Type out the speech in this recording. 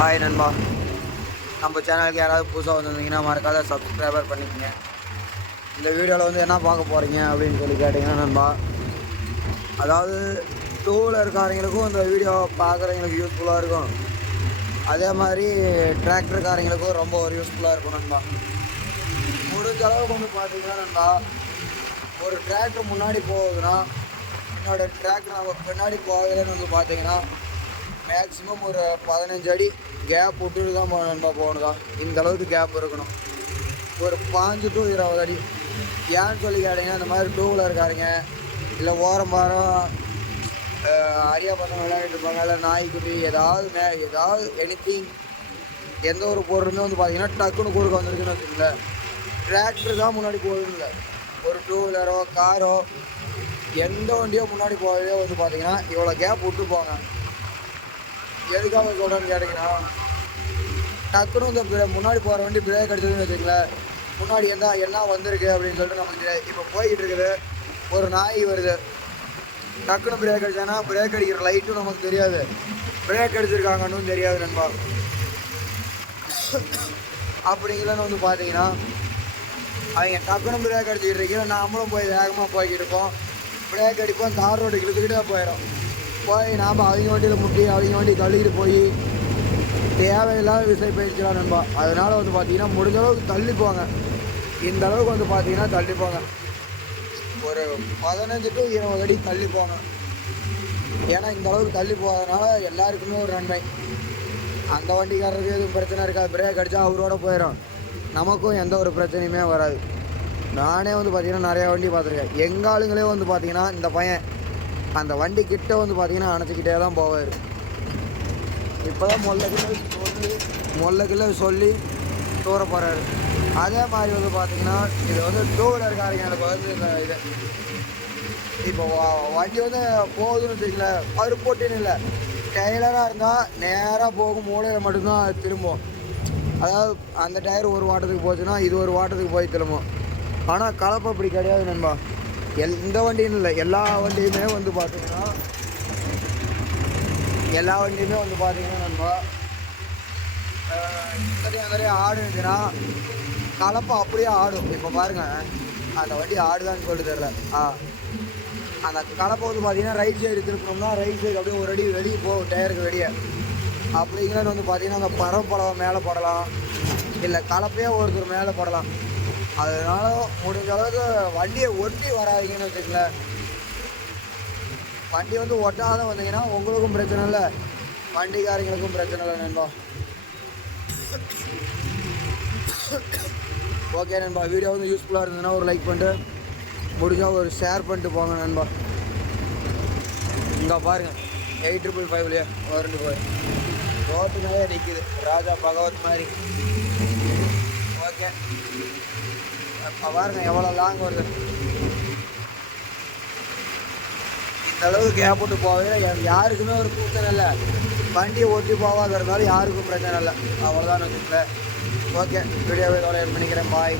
Hi நண்பா. நம்ம சேனலுக்கு யாராவது புதுசாக வந்திருந்தீங்கன்னா மறக்காத சப்ஸ்கிரைபர் பண்ணிக்கோங்க. இந்த வீடியோவில் வந்து என்ன பார்க்க போகிறீங்க அப்படின்னு சொல்லி கேட்டிங்கன்னா நண்பா அதாவது டூ வீலர்காரங்களுக்கும் இந்த வீடியோ பார்க்குறவங்களுக்கு யூஸ்ஃபுல்லாக இருக்கும். அதே மாதிரி டிராக்டர்காரங்களுக்கும் ரொம்ப ஒரு யூஸ்ஃபுல்லாக இருக்கும் நண்பா. முடிஞ்ச அளவுக்கு வந்து பார்த்தீங்கன்னா நண்பா ஒரு டிராக்டர் முன்னாடி போகுதுன்னா என்னோடய டிராக்டர் நம்ம பின்னாடி போகலன்னு வந்து பார்த்தீங்கன்னா மேக்ஸிமம் ஒரு பதினஞ்சு அடி கேப் விட்டுட்டு தான் போகணும் நண்பா போகணும் தான். இந்த அளவுக்கு கேப் இருக்கணும். ஒரு பாஞ்சு டு இருபது அடி. ஏன்னு சொல்லி கேட்டீங்கன்னா இந்த மாதிரி டூ வீலர் இருக்காருங்க இல்லை ஓரம் பாரம் அரியா பசங்க விளையாடிட்டு இருப்பாங்க இல்லை நாய்க்குட்டி ஏதாவது மே ஏதாவது எனித்திங் எந்த ஒரு பொருளுமே வந்து பார்த்தீங்கன்னா டக்குன்னு குறுக்க வந்திருக்குன்னு வச்சுக்கோங்களேன். டிராக்டர் தான் முன்னாடி போகுதுன்னு இல்லை ஒரு டூ வீலரோ காரோ எந்த வண்டியோ முன்னாடி போகவே வந்து பார்த்தீங்கன்னா இவ்வளோ கேப் விட்டு போங்க. எதுக்காக சொல்கிறேன்னு கேட்டிங்கன்னா டக்குன்னு இந்த முன்னாடி போகிற வண்டி பிரேக் அடிச்சதுன்னு வச்சுங்களேன் முன்னாடி என்ன என்ன வந்திருக்கு அப்படின்னு சொல்லிட்டு நமக்கு தெரியாது இப்போ போய்கிட்டு இருக்குது ஒரு நாய் வருது. டக்குன்னு பிரேக் அடித்தானா பிரேக் அடிக்கிற லைட்டும் நமக்கு தெரியாது. பிரேக் அடிச்சிருக்காங்கன்னு தெரியாது நண்பா. அப்படிங்கலன்னு வந்து பார்த்தீங்கன்னா அவங்க டக்குன்னு பிரேக் அடிச்சுக்கிட்டு இருக்கீங்க நாமளும் போய் வேகமாக போய்கிட்டு இருப்போம். பிரேக் அடிப்போம் தார் ரோடு இழுத்துக்கிட்டே போயிடும். போய் நாம் அவங்க வண்டியில் முட்டி அவங்க வண்டி தள்ளிட்டு போய் தேவையில்லாத விசை பயிற்சிலாம் நண்பா. அதனால் வந்து பார்த்திங்கன்னா முடிஞ்ச அளவுக்கு தள்ளிப்போங்க இந்த அளவுக்கு வந்து பார்த்திங்கன்னா தள்ளிப்போங்க ஒரு பதினஞ்சு டு இருபது அடி தள்ளிப்போங்க ஏன்னா இந்த அளவுக்கு தள்ளி போகிறதுனால எல்லாருக்குமே ஒரு நன்மை. அந்த வண்டிக்காரருக்கு எதுவும் பிரச்சனை இருக்காது. பிரேக் அடித்தா அவரோட போயிடும் நமக்கும் எந்த ஒரு பிரச்சனையுமே வராது. நானே வந்து பார்த்திங்கன்னா நிறையா வண்டி பார்த்துருக்கேன் எங்கள் ஆளுங்களே வந்து பார்த்திங்கன்னா இந்த பையன் அந்த வண்டி கிட்ட வந்து பார்த்தீங்கன்னா அணைச்சிக்கிட்டே தான் போவார். இப்போ தான் மொல்லக்கில் சொல்லி மொல்லக்கில் சொல்லி தூர போகிறாரு அதே மாதிரி வந்து பார்த்தீங்கன்னா இது வந்து டூ வீலர் வீலர்காரங்களுக்கு வந்து இந்த இது. இப்போ வண்டி வந்து போகுதுன்னு வச்சுக்கல அவர் போட்டின்னு இல்லை டெய்லராக இருந்தால் நேராக போகும் மூலையில் மட்டும்தான் திரும்பும். அதாவது அந்த டயர் ஒரு வாட்டத்துக்கு போச்சுன்னா இது ஒரு வாட்டத்துக்கு போய் திரும்பும். ஆனால் கலப்பு அப்படி கிடையாது நண்பா. எந்த வண்டியும் இல்லை. எல்லா வண்டியுமே வந்து பார்த்தீங்கன்னா எல்லா வண்டியுமே வந்து பார்த்தீங்கன்னா நண்பா நிறைய நிறைய ஆடு இருந்துச்சுன்னா கலப்பை அப்படியே ஆடும். இப்போ பாருங்கள் அந்த வண்டி ஆடுதான்னு சொல்லிட்டு தெரில ஆ அந்த கலப்பை வந்து பார்த்தீங்கன்னா ரைட் சைடு திருப்பினோம்னா ரைட் சைடு அப்படியே ஒரு அடி வெளியே போகும் டயருக்கு வெளியே. அப்படிங்கிறது வந்து பார்த்தீங்கன்னா அந்த பரப்பளவு மேலே போடலாம். இல்லை கலப்பையே ஒருத்தர் மேலே போடலாம். அதனால முடிஞ்ச அளவுக்கு வண்டியை ஒட்டி வராதீங்கன்னு வச்சுக்கங்களேன். வண்டி வந்து ஒட்டாத வந்தீங்கன்னா உங்களுக்கும் பிரச்சனை இல்லை. வண்டிக்காரங்களுக்கும் பிரச்சனை இல்லை நண்பா. ஓகே நண்பா வீடியோ வந்து யூஸ்ஃபுல்லாக இருந்ததுன்னா ஒரு லைக் பண்ணிட்டு முடிஞ்சால் ஒரு ஷேர் பண்ணிட்டு போங்க நண்பா. இங்கே பாருங்கள் எயிட் ட்ரிபிள் ஃபைவ்லையே வரண்டு போய் ரோட்டுனாலே நிற்கிது ராஜா பகவத் மாதிரி. ஓகே. இப்போ பாருங்க எவ்வளோ லாங் வருது. இந்த அளவுக்கு கேப் விட்டு போகவே யாருக்குமே ஒரு பிரச்சனை இல்லை. வண்டியை ஓட்டி போகாததுனால யாருக்கும் பிரச்சனை இல்லை. அவ்வளோதான் வச்சுக்கல ஓகே வீடியோவை இதோட பண்ணிக்கிறேன். பாய்